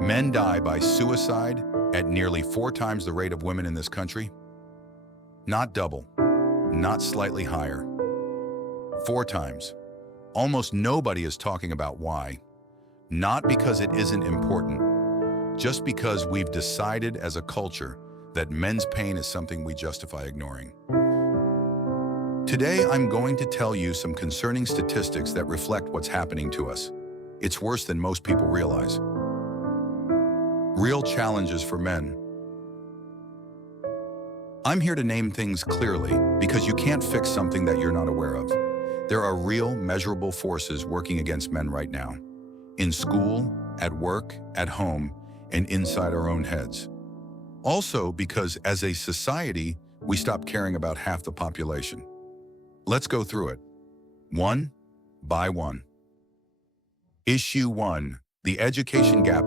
Men die by suicide at nearly 4 times the rate of women in this country. Not double, not slightly higher. 4 times. Almost nobody is talking about why. Not because it isn't important, just because we've decided as a culture that men's pain is something we justify ignoring. Today, I'm going to tell you some concerning statistics that reflect what's happening to us. It's worse than most people realize. Real challenges for men. I'm here to name things clearly because you can't fix something that you're not aware of. There are real, measurable forces working against men right now. In school, at work, at home, and inside our own heads. Also because as a society, we stopped caring about half the population. Let's go through it, one by one. Issue 1, the education gap.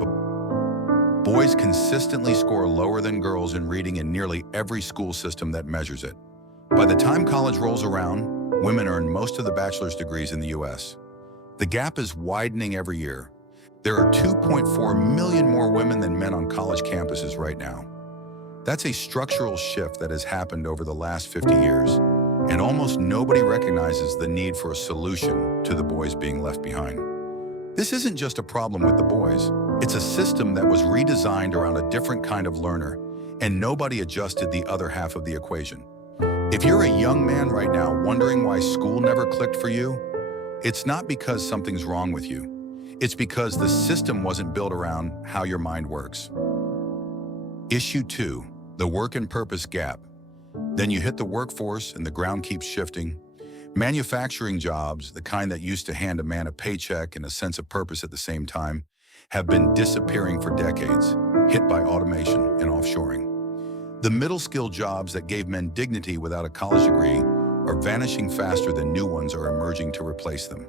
Boys consistently score lower than girls in reading in nearly every school system that measures it. By the time college rolls around, women earn most of the bachelor's degrees in the US. The gap is widening every year. There are 2.4 million more women than men on college campuses right now. That's a structural shift that has happened over the last 50 years, and almost nobody recognizes the need for a solution to the boys being left behind. This isn't just a problem with the boys. It's a system that was redesigned around a different kind of learner, and nobody adjusted the other half of the equation. If you're a young man right now wondering why school never clicked for you, it's not because something's wrong with you. It's because the system wasn't built around how your mind works. Issue 2, the work and purpose gap. Then you hit the workforce and the ground keeps shifting. Manufacturing jobs, the kind that used to hand a man a paycheck and a sense of purpose at the same time, have been disappearing for decades, hit by automation and offshoring. The middle-skilled jobs that gave men dignity without a college degree are vanishing faster than new ones are emerging to replace them.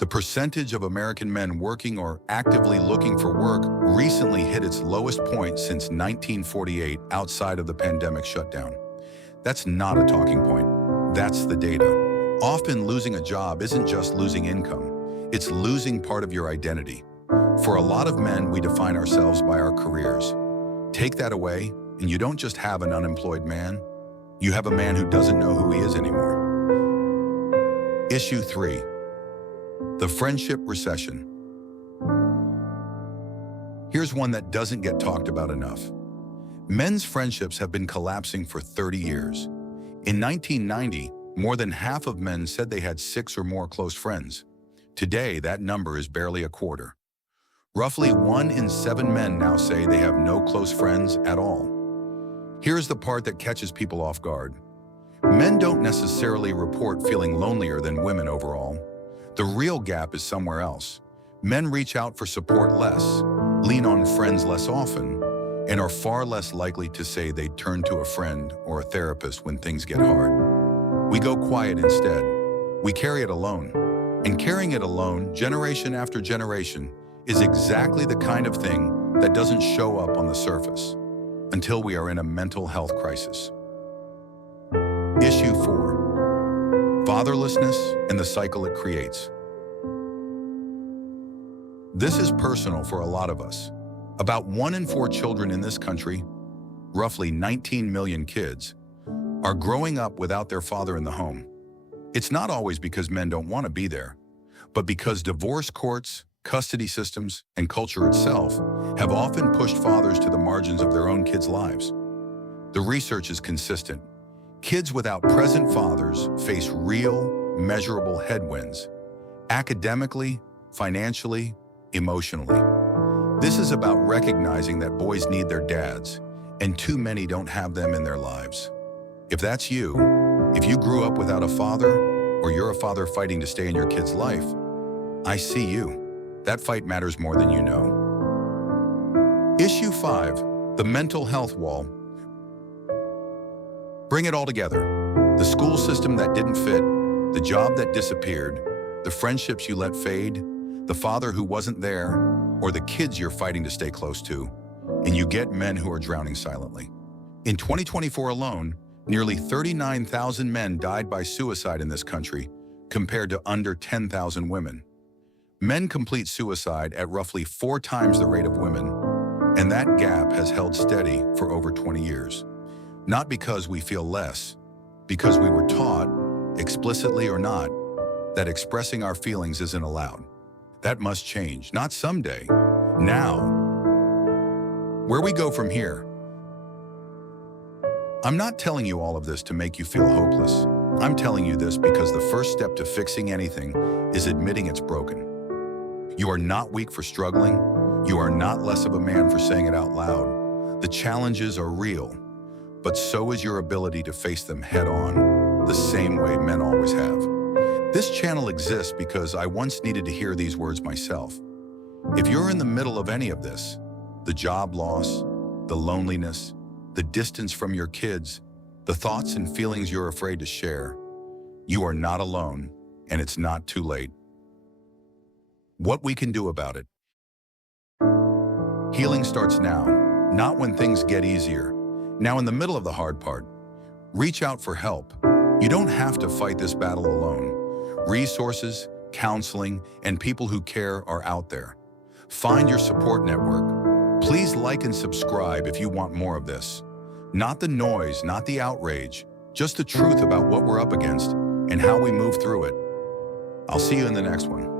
The percentage of American men working or actively looking for work recently hit its lowest point since 1948 outside of the pandemic shutdown. That's not a talking point. That's the data. Often losing a job isn't just losing income. It's losing part of your identity. For a lot of men, we define ourselves by our careers. Take that away, and you don't just have an unemployed man. You have a man who doesn't know who he is anymore. Issue 3. The friendship recession. Here's one that doesn't get talked about enough. Men's friendships have been collapsing for 30 years. In 1990, more than half of men said they had 6 or more close friends. Today, that number is barely a quarter. Roughly 1 in 7 men now say they have no close friends at all. Here's the part that catches people off guard. Men don't necessarily report feeling lonelier than women overall. The real gap is somewhere else. Men reach out for support less, lean on friends less often, and are far less likely to say they turn to a friend or a therapist when things get hard. We go quiet instead. We carry it alone. And carrying it alone, generation after generation, is exactly the kind of thing that doesn't show up on the surface until we are in a mental health crisis. Issue 4. Fatherlessness and the cycle it creates. This is personal for a lot of us. About 1 in 4 children in this country, roughly 19 million kids, are growing up without their father in the home. It's not always because men don't want to be there, but because divorce courts, custody systems, and culture itself have often pushed fathers to the margins of their own kids' lives. The research is consistent. Kids without present fathers face real, measurable headwinds, academically, financially, emotionally. This is about recognizing that boys need their dads, and too many don't have them in their lives. If that's you, if you grew up without a father, or you're a father fighting to stay in your kid's life, I see you. That fight matters more than you know. Issue 5, the mental health wall. Bring it all together. The school system that didn't fit, the job that disappeared, the friendships you let fade, the father who wasn't there, or the kids you're fighting to stay close to, and you get men who are drowning silently. In 2024 alone, nearly 39,000 men died by suicide in this country, compared to under 10,000 women. Men complete suicide at roughly 4 times the rate of women, and that gap has held steady for over 20 years. Not because we feel less, because we were taught, explicitly or not, that expressing our feelings isn't allowed. That must change, not someday, now. Where we go from here? I'm not telling you all of this to make you feel hopeless. I'm telling you this because the first step to fixing anything is admitting it's broken. You are not weak for struggling. You are not less of a man for saying it out loud. The challenges are real, but so is your ability to face them head on, the same way men always have. This channel exists because I once needed to hear these words myself. If you're in the middle of any of this, the job loss, the loneliness, the distance from your kids, the thoughts and feelings you're afraid to share, you are not alone, and it's not too late. What we can do about it. Healing starts now, not when things get easier. Now in the middle of the hard part. Reach out for help. You don't have to fight this battle alone. Resources, counseling, and people who care are out there. Find your support network. Please like and subscribe if you want more of this. Not the noise, not the outrage, just the truth about what we're up against and how we move through it. I'll see you in the next one.